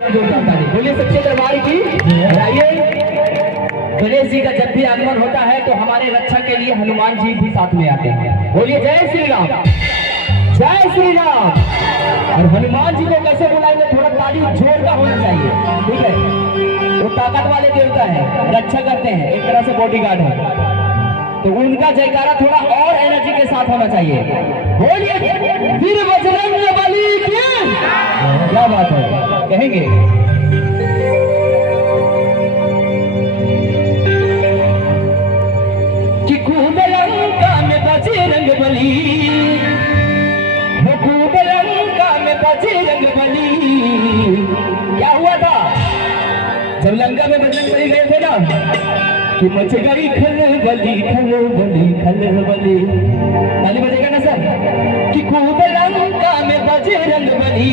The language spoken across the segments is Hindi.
बोलिए सच्चे दरबार की। आइए, गणेश जी का जब भी आगमन होता है तो हमारे रक्षा के लिए हनुमान जी भी साथ में आते हैं। बोलिए जय श्री राम, जय श्री राम। और हनुमान जी को कैसे बुलाएंगे, थोड़ा ताली जोर का होना चाहिए, ठीक है। वो ताकत वाले देवता है, रक्षा करते हैं, एक तरह से बॉडीगार्ड है, तो उनका जयकारा थोड़ा और एनर्जी के साथ होना चाहिए। बोलिए वीर बजरंगबली की। क्या बात है, कहेंगे कि खूब लंका में बजरंगबली, वो खूब लंका में बजरंगबली। क्या हुआ था जब लंका में बजरंगबली गए थे ना, कि मच गई खलबली खलबली खलबली। ताली बजेगा ना सर। कि खूब लंका में बजरंगबली,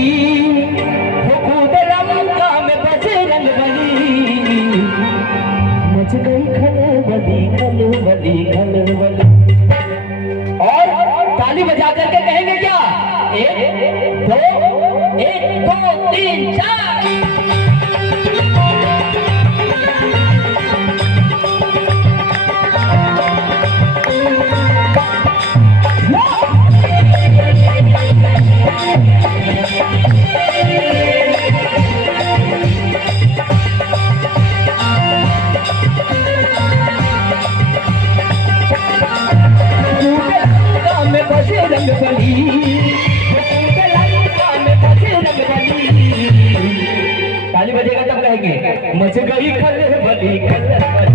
वो खूब लंका में बजरंगबली। मच गई खलबली खलबली खलबली। और ताली बजा करके कहेंगे क्या, एक दो तीन चार। ताली बजेगा तब कहेंगे मच गई खलबली खलबली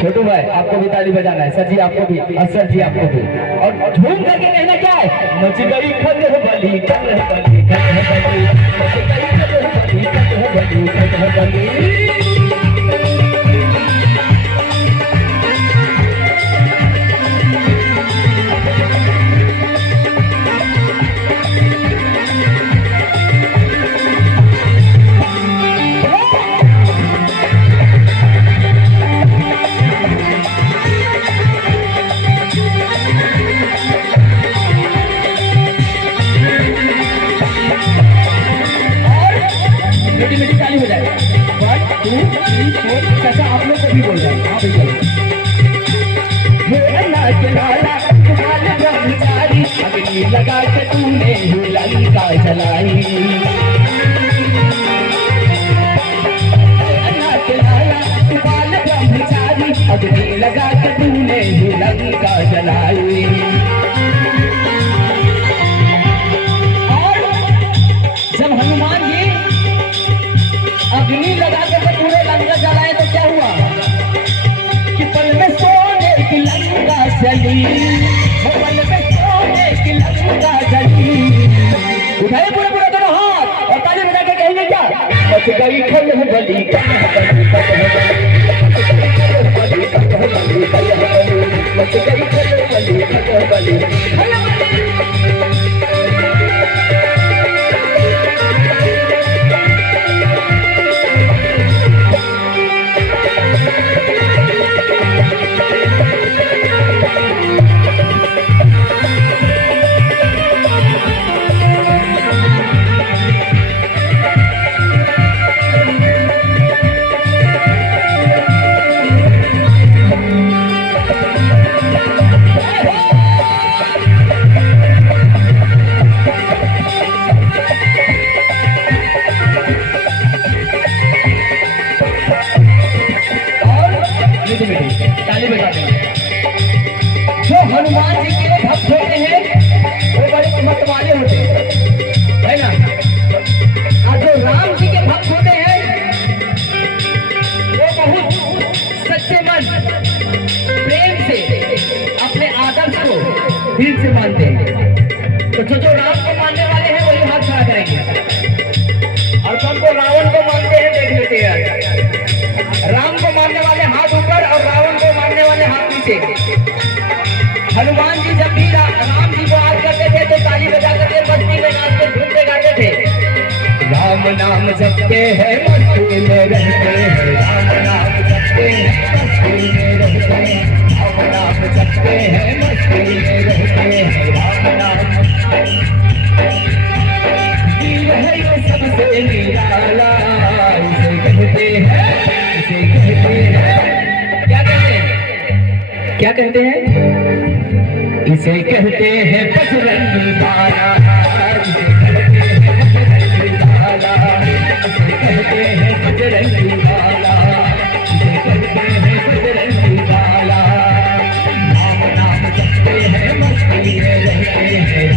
छोटू भाई आपको भी ताली बजाना है, सर जी आपको भी, असर जी आपको भी, और झूम करके कहना क्या है, मच गई खलबली खलबली खलबली, मच गई खलबली खलबली खलबली। मीठी ताली हो जाए। 1 2 3 4 कैसा आप लोग कभी बोल रहे हैं। हाँ भाई अग्नि लगा के तूने लंका जलाई, अग्नि लगा के तूने लंका जलाई। और जब हनुमान जी अग्नि लगा के पूरे लंका जलाए तो क्या हुआ कि पल में सोने की लंका जली, पल में सोने की लंका जली। उठाए पूरा पूरा दोनों हाथ और ताली बजा के कहेंगे क्या, मच गई खलबली मच गई खलबली खलबली खलबली। ताली बजाते हैं। जो हनुमान जी के भक्त होते हैं वो बड़े हिम्मत वाले होते हैं, है ना। और जो राम जी के भक्त होते हैं वो बहुत सच्चे मन प्रेम से अपने आदर्श को दिल से मानते हैं। तो जो राम को मानने वाले हैं वही हाथ खड़ा करेंगे, और सबको रावण को मानते हैं देख लेते हैं। राम को मानने वाले हाथ ऊपर और रावण को मानने वाले हाथ नीचे। हनुमान जी जब भी राम जी को याद करते थे तो ताली बजा करके मस्ती में नाचते झूमते गाते थे। राम नाम जपते हैं मस्ती में रहते हैं, राम नाम जपते हैं। जपते हैं मस्ती में रहते हैं राम नाम। जीव है ये सबसे निराला, इसे कहते हैं, इसे कहते हैं, क्या कहते हैं, क्या कहते हैं, इसे कहते हैं बजरंगी बाला, इसे कहते हैं बजरंगी बाला, इसे कहते हैं बजरंगी बाला, इसे कहते हैं बजरंगी बाला। नाम नाम जपते हैं मस्ती में रहते हैं।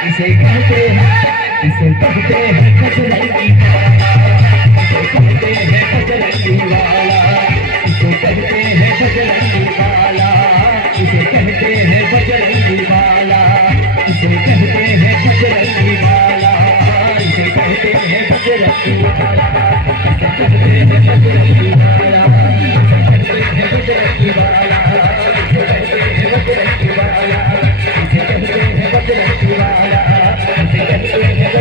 इसे कहते हैं, इसे कहते हैं बजरंगी बाला, इसे कहते हैं बजरंगी बाला, इसे कहते हैं बजरंगी बाला, इसे कहते हैं बजरंगी बाला, इसे कहते हैं बजरंगी बाला, इसे कहते हैं बजरंगी बाला, इसे कहते हैं बजरंगी बाला, इसे कहते हैं बजरंगी बाला, इसे कहते हैं बजरंगी बाला, इसे कहते हैं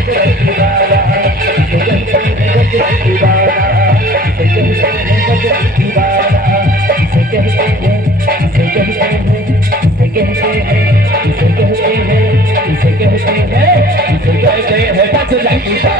बजरंगी बाला। इसे कहते हैं